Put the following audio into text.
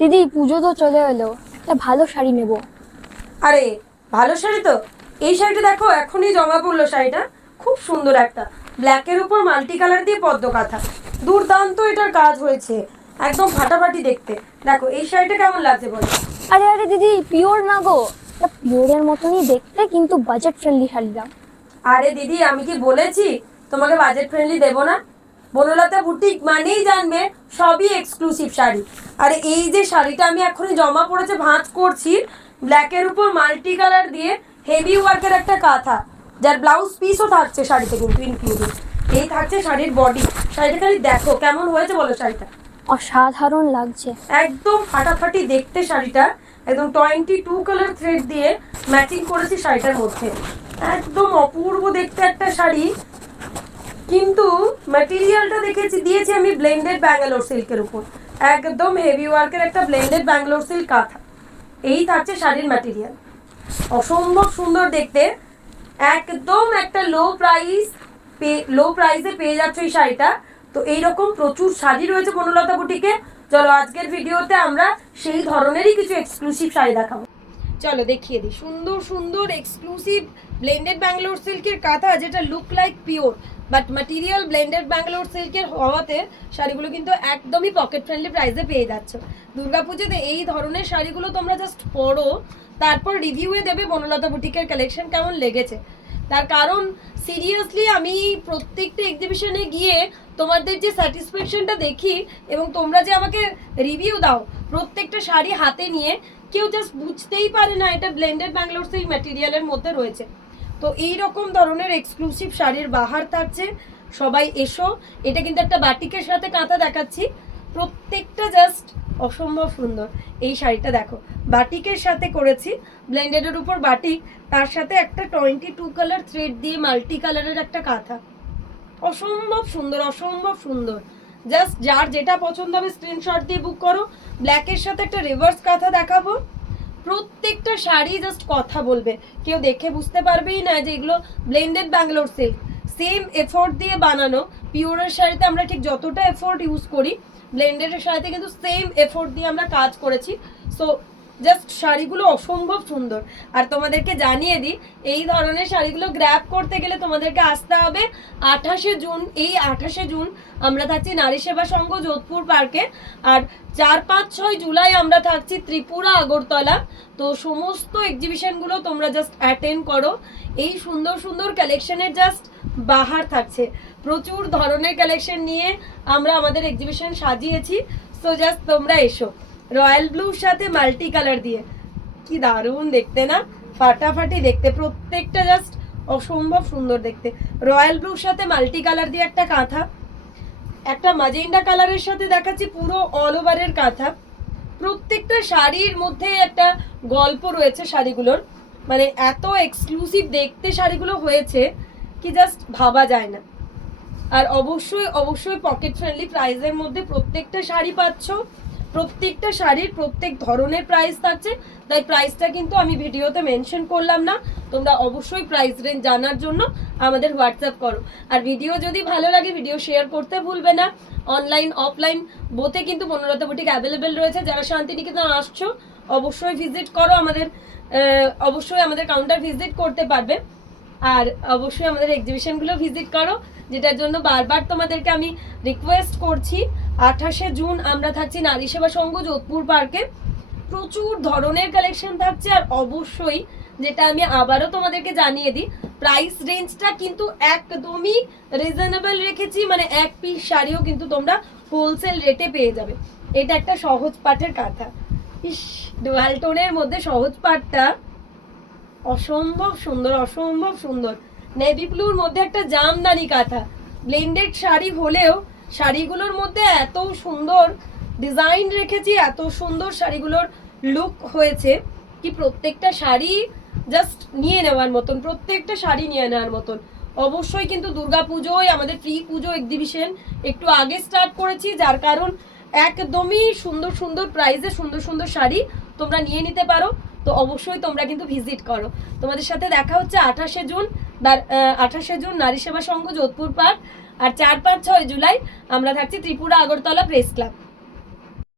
দিদি পুজো তো চলে এলো, একটা ভালো শাড়ি নেব। আরে ভালো শাড়ি তো। এই শাড়িটা দেখো, এখনই জমা পড়লো শাড়িটা। খুব সুন্দর একটা ব্ল্যাকের উপর মাল্টি কালার দিয়ে পদ্ম কাঁথা। দুর্দান্ত এটার কাজ হয়েছে, একদম ফাটাফাটি দেখতে। দেখো এই শাড়িটা কেমন লাগছে বলো। আরে আরে দিদি, পিওর না গো, এটা পিওরের মতনই দেখতে, কিন্তু বাজেট ফ্রেন্ডলি শাড়ি দাম। আরে দিদি, আমি কি বলেছি তোমাকে বাজেট ফ্রেন্ডলি দেবো না? বনলতা বুটিক মানেই জানবে সবই এক্সক্লুসিভ শাড়ি। আর এই যে শাড়িটা আমি এখনই জমা পড়েছে ভাঁজ করছি, ব্ল্যাকের উপর মাল্টি কালার দিয়ে হেভি ওয়ার্কের একটা কাঁথা, যার ব্লাউজ পিসও থাকছে শাড়িতে কিন্তু ইনক্লুডিং। এই থাকছে শাড়ির বডি। শাড়িটা খালি দেখো কেমন হয়েছে বলো শাড়িটা। অসাধারণ লাগছে। একদম ফাটাফাটি দেখতে শাড়িটা। একদম 22 কালার থ্রেড দিয়ে ম্যাচিং করেছি শাড়িটার মধ্যে। একদম অপূর্ব দেখতে একটা শাড়ি। কিন্তু ম্যাটেরিয়ালটা দিয়েছি আমি ব্লেন্ডেড ব্যাঙ্গালোর সিল্কের উপর। একদম হেভি ওয়ার্কের একটা ব্লেন্ডেড ব্যাঙ্গালোর সিল্ক কাঁথা। এই থাকছে শাড়ির ম্যাটেরিয়াল। অসম্ভব সুন্দর দেখতে। একদম একটা লো প্রাইসে পেয়ে যাচ্ছে এই শাড়িটা। তো এইরকম প্রচুর শাড়ি রয়েছে বনলতা বুটিকে। চলো আজকের ভিডিওতে আমরা সেই ধরনেরই কিছু এক্সক্লুসিভ শাড়ি দেখাবো। চলো দেখিয়ে দিই সুন্দর সুন্দর এক্সক্লুসিভ ব্লেন্ডেড ব্যাঙ্গালোর সিল্কের কাঁথা, যেটা look like pure but material blended Bangalore সিল্কের হওয়াতে শাড়িগুলো কিন্তু একদমই পকেট ফ্রেন্ডলি প্রাইসে পেয়ে যাচ্ছ। দুর্গাপুজোতে এই ধরনের শাড়িগুলো তোমরা জাস্ট পরো, তারপর রিভিউয়ে দেবে বনলতা বুটিকের কালেকশন কেমন লেগেছে। তার কারণ সিরিয়াসলি আমি প্রত্যেকটা এক্সিবিশনে গিয়ে তোমাদের যে স্যাটিসফ্যাকশনটা দেখি এবং তোমরা যে আমাকে রিভিউ দাও প্রত্যেকটা শাড়ি হাতে নিয়ে, কেউ জাস্ট বুঝতেই পারে না এটা ব্লেন্ডেড ব্যাঙ্গালোর সিল্ক ম্যাটেরিয়ালের মধ্যে রয়েছে। তো এই রকম ধরনের এক্সক্লুসিভ শাড়ির বাহার থাকছে, সবাই এসো। এটা কিন্তু একটা বাটিকের সাথে কাঁথা দেখাচ্ছি, প্রত্যেকটা জাস্ট অসম্ভব সুন্দর। এই শাড়িটা দেখো, বাটিকের সাথে করেছি, ব্লেন্ডেডের উপর বাটিক, তার সাথে একটা 22 কালার থ্রেড দিয়ে মাল্টি কালারের একটা কাঁথা। অসম্ভব সুন্দর, অসম্ভব সুন্দর। জাস্ট যার যেটা পছন্দ হবে স্ক্রিনশট দিয়ে বুক করো। ব্ল্যাকের সাথে একটা রিভার্স কাঁথা দেখাবো। প্রত্যেকটা শাড়ি জাস্ট কথা বলবে, কেউ দেখে বুঝতে পারবেই না যে এগুলো blended Bangalore silk. Same effort দিয়ে বানানো। পিওরের শাড়িতে আমরা ঠিক যতটা এফোর্ট ইউজ করি, ব্লেন্ডেডের শাড়িতে কিন্তু সেম এফোর্ট দিয়ে আমরা কাজ করেছি। সো জাস্ট শাড়িগুলো অসম্ভব সুন্দর। আর তোমাদেরকে জানিয়ে দিই, এই ধরনের শাড়িগুলো গ্র্যাব করতে গেলে তোমাদেরকে আসতে হবে 28শে জুন। এই 28শে জুন আমরা থাকছি নারী সেবা সংঘ যোধপুর পার্কে। আর 4, 5, 6 জুলাই আমরা থাকছি ত্রিপুরা আগরতলা। তো সমস্ত এক্সিবিশনগুলো তোমরা জাস্ট অ্যাটেন্ড করো। এই সুন্দর সুন্দর কালেকশনের জাস্ট বাহার থাকছে। প্রচুর ধরনের কালেকশন নিয়ে আমরা আমাদের এক্সিবিশন সাজিয়েছি। সো জাস্ট তোমরা এসো। রয়্যাল ব্লুর সাথে মাল্টি কালার দিয়ে কি দারুণ দেখতে না, ফাটাফাটি দেখতে, প্রত্যেকটা জাস্ট অসম্ভব সুন্দর দেখতে। রয়্যাল ব্লুর সাথে মাল্টি কালার দিয়ে একটা কাঁথা, একটা মাজেন্ডা কালারের সাথে দেখাচ্ছি পুরো অল ওভারের কাঁথা। প্রত্যেকটা শাড়ির মধ্যে একটা গল্প রয়েছে শাড়িগুলোর, মানে এত এক্সক্লুসিভ দেখতে শাড়িগুলো হয়েছে কি জাস্ট ভাবা যায় না। আর অবশ্যই অবশ্যই পকেট ফ্রেন্ডলি প্রাইসের মধ্যে প্রত্যেকটা শাড়ি পাচ্ছ। প্রত্যেকটা শাড়ির প্রত্যেক ধরনের প্রাইস থাকছে, তাই প্রাইসটা কিন্তু আমি ভিডিওতে মেনশন করলাম না। তোমরা অবশ্যই প্রাইস রেঞ্জ জানার জন্য আমাদের হোয়াটসঅ্যাপ করো। আর ভিডিও যদি ভালো লাগে ভিডিও শেয়ার করতে ভুলবে না। অনলাইন অফলাইন বোথে কিন্তু বনলতা বুটিক অ্যাভেলেবেল রয়েছে। যারা শান্তিনিকেতন আসছো অবশ্যই ভিজিট করো আমাদের, অবশ্যই আমাদের কাউন্টার ভিজিট করতে পারবে। আর অবশ্যই আমাদের এক্সিবিশনগুলো ভিজিট করো, যেটার জন্য বারবার তোমাদেরকে আমি রিকোয়েস্ট করছি। 28শে জুন আমরা থাকছি নারী সেবা সংঘ যোধপুর পার্কে। প্রচুর ধরনের কালেকশন থাকছে। আর অবশ্যই যেটা আমি আবারও তোমাদেরকে জানিয়ে দিই, প্রাইস রেঞ্জটা কিন্তু একদমই রিজনেবল রেখেছি। মানে এক পিস শাড়িও কিন্তু তোমরা হোলসেল রেটে পেয়ে যাবে। এটা একটা সহজ পাঠের কাঁথা। ইস, ডুয়াল টোনের মধ্যে সহজ পাঠটা অসম্ভব সুন্দর, অসম্ভব সুন্দর। নেভি ব্লুর মধ্যে একটা জামদানি কাঁথা। ব্লেন্ডেড শাড়ি হলেও শাড়িগুলোর মধ্যে এত সুন্দর ডিজাইন রেখেছি, এত সুন্দর শাড়িগুলোর লুক হয়েছে কি প্রত্যেকটা শাড়ি জাস্ট নিয়ে নেওয়ার মতন, প্রত্যেকটা শাড়ি নিয়ে নেওয়ার মতন। অবশ্যই কিন্তু দুর্গাপুজোয় আমাদের প্রি পুজো এক্সিবিশন একটু আগে স্টার্ট করেছি, যার কারণ একদমই সুন্দর সুন্দর প্রাইসে সুন্দর সুন্দর শাড়ি তোমরা নিয়ে নিতে পারো। তো অবশ্যই তোমরা কিন্তু ভিজিট করো। তোমাদের সাথে দেখা হচ্ছে 28শে জুন, 28শে জুন নারী সেবা সংঘ যোধপুর পার্ক। আর 4, 5, 6 জুলাই আমরা থাকছি ত্রিপুরা আগরতলা প্রেস ক্লাব।